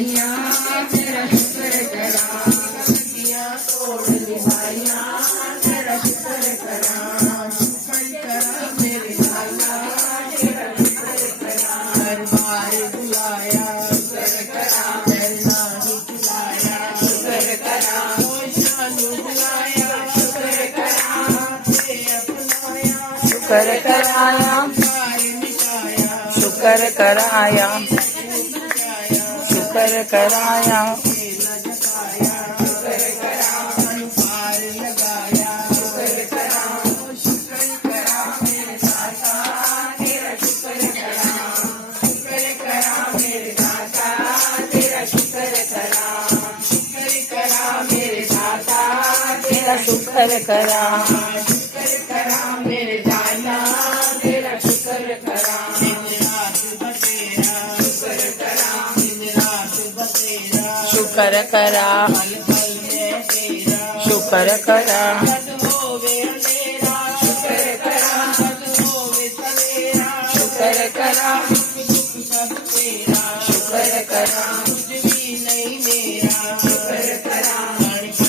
निभाइया तेरा शुक्र करा, कलगियां तोड़ निभाइया तेरा शुक्र करा, शुक्र करा मेरे लाला तेरा शुक्र करा, दरबार बुलाया शुक्र करा, करना ही बुलाया शुक्र करा, शानू बुलाया शुक्र करा, अपनाया शुक्र कराया, शुक्र कराया, शुक्र कराया, शुक्र करा, शुक्र करा मेरे दाना तेरा शुक्र करा, शुक्र करा शुक्र करा, शुक्र करा, शुक्र करा, शुक्र करा, कुछ भी नहीं मेरा शुक्र करा, शुक्र